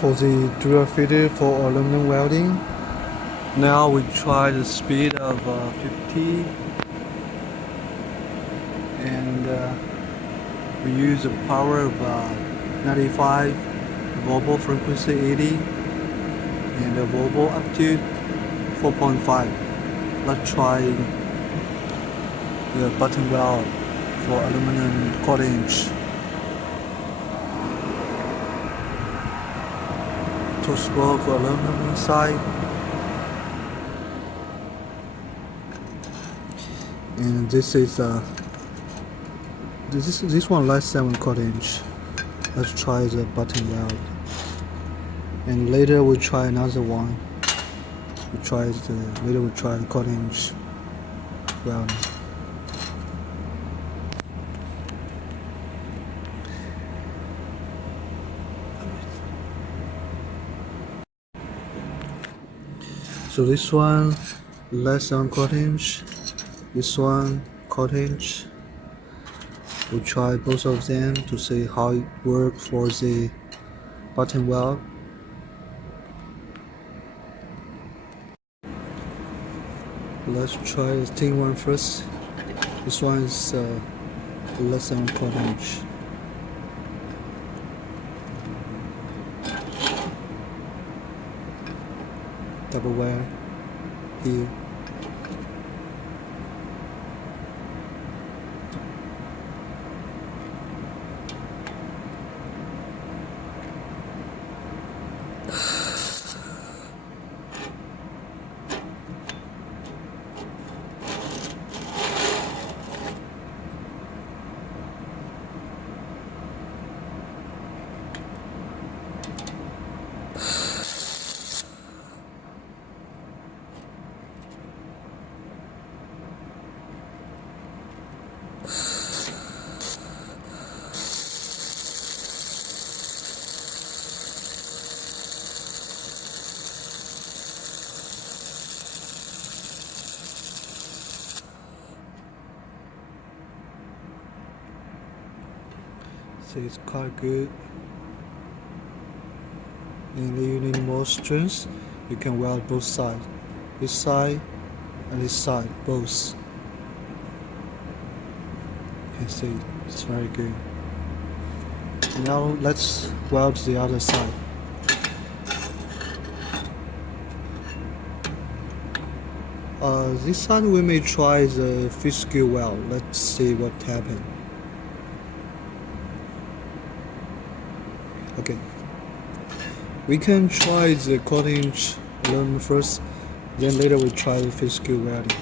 for the drill feeder for aluminum welding. Now we try the speed of 50, and we use the power of 95, Volvo frequency 80, and the Volvo up to 4.5. Let's try the button weld for aluminum 1/4 inch. To scroll for aluminum inside, and this is this one less than 1/4 inch. Let's try the button weld, and later we'll try another one. Later we'll try the 1/4 inch welding. So this one less than 1/4 inch, this one 1/4 inch. We'll try both of them to see how it works for the button weld. Let's try the thin one first. This one is less than 1/4 inch. Double wire here. So it's quite good, and if you need more strength, you can weld both sides, this side and this side, both. You can see it's very good. Now let's weld the other side. This side we may try the fiscal weld. Let's see what happens. Okay, we can try the 1/4 inch aluminum first, then later we try the fiscal welding.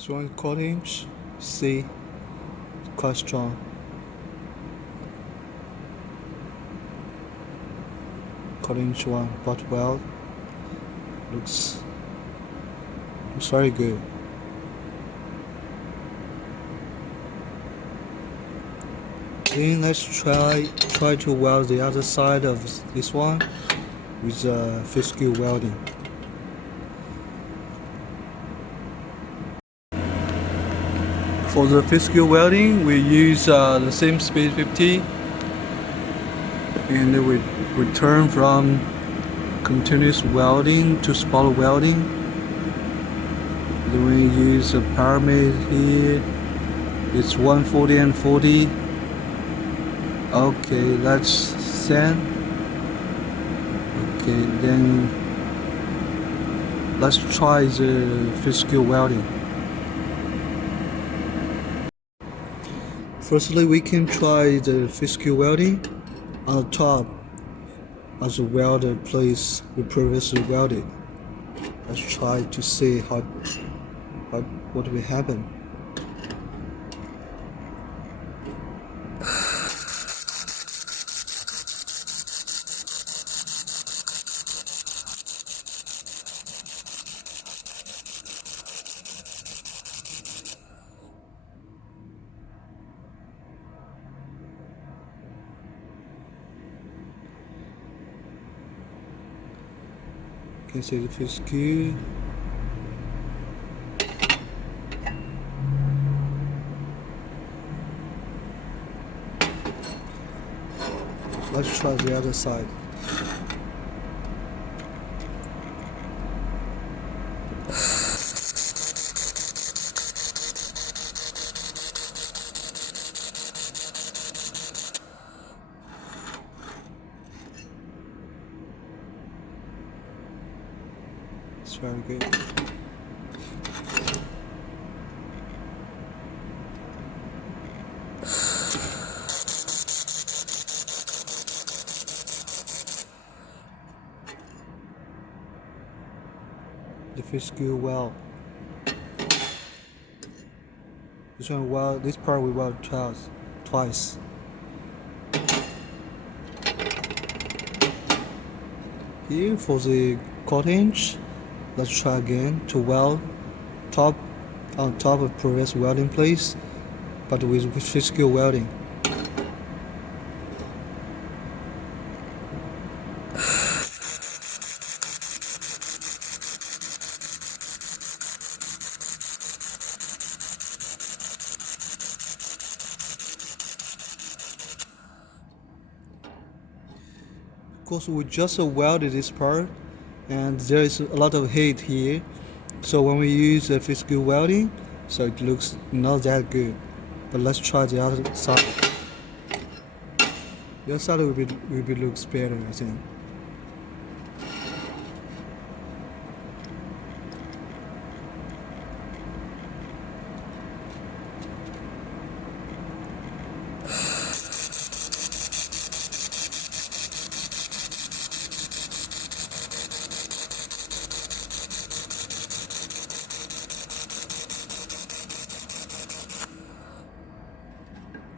This one 1/4 inch, see, quite strong. Quarter inch one, butt weld, looks very good. Then let's try to weld the other side of this one with fiscal welding. For the fiscal welding, we use the same speed 50, and then we return from continuous welding to spot welding. Then we use a pyramid here. It's 140 and 40. Okay, let's send. Okay, then let's try the physical welding. Firstly, we can try the physical welding on the top of the welder place we previously welded. Let's try to see what will happen. You can see the physical. Let's try the other side. It's very good. The physical weld. This part we weld twice. Here for the cottage, let's try again to weld on top of previous welding place, but with physical welding. Of course, we just welded this part, and there is a lot of heat here. So when we use the physical welding, so it looks not that good. But let's try the other side. The other side will be looks better, I think.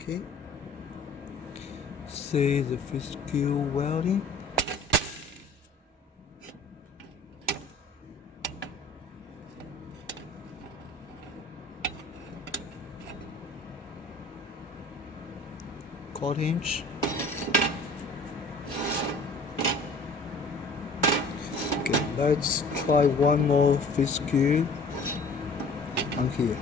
Okay. See the physical welding. Cottage. Okay, let's try one more physical on here.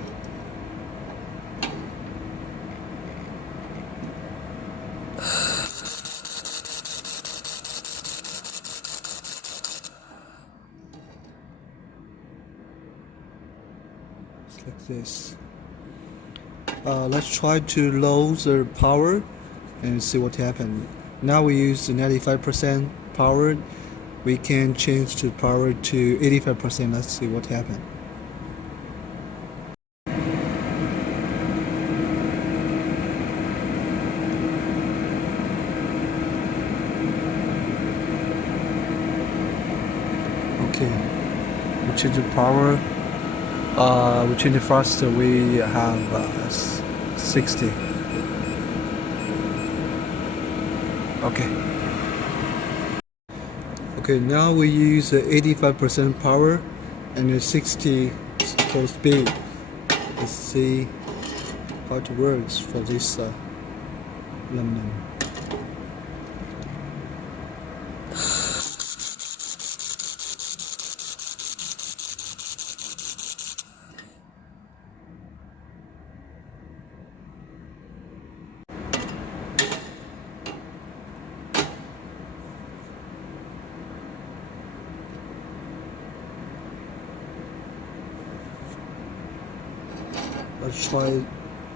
Like this. Let's try to lower the power and see what happens. Now we use the 95% power. We can change the power to 85%. Let's see what happens. Okay, we change the power. We change the first. We have 60. Okay, now we use 85% power and 60 for speed. Let's see how it works for this aluminum.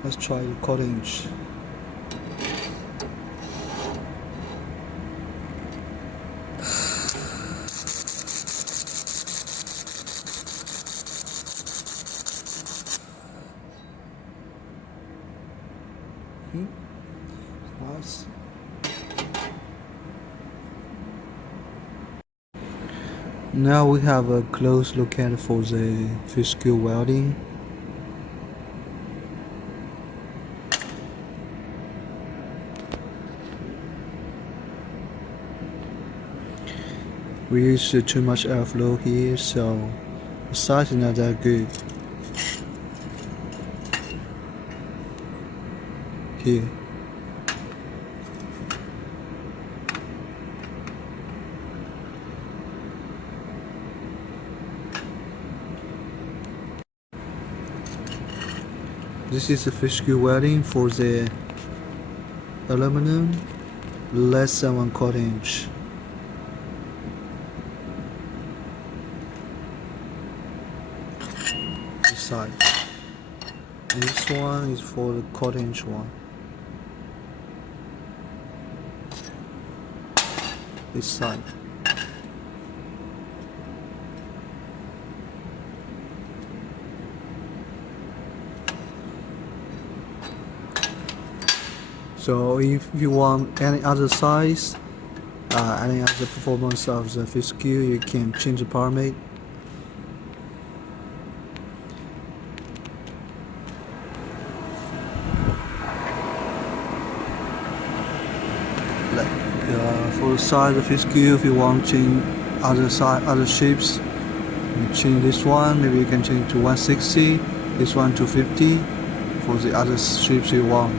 Let's try the cottage. Now we have a close look at for the physical welding. We use too much airflow here, so the size is not that good. Here. This is the physical welding for the aluminum, less than 1/4 inch. This side. This one is for the 1/4 inch one. This side. So if you want any other size, any other performance of the physical, you can change the parameter. For the size of physical, if you want to change other shapes, you change this one. Maybe you can change to 160, this one to 50 for the other shapes you want.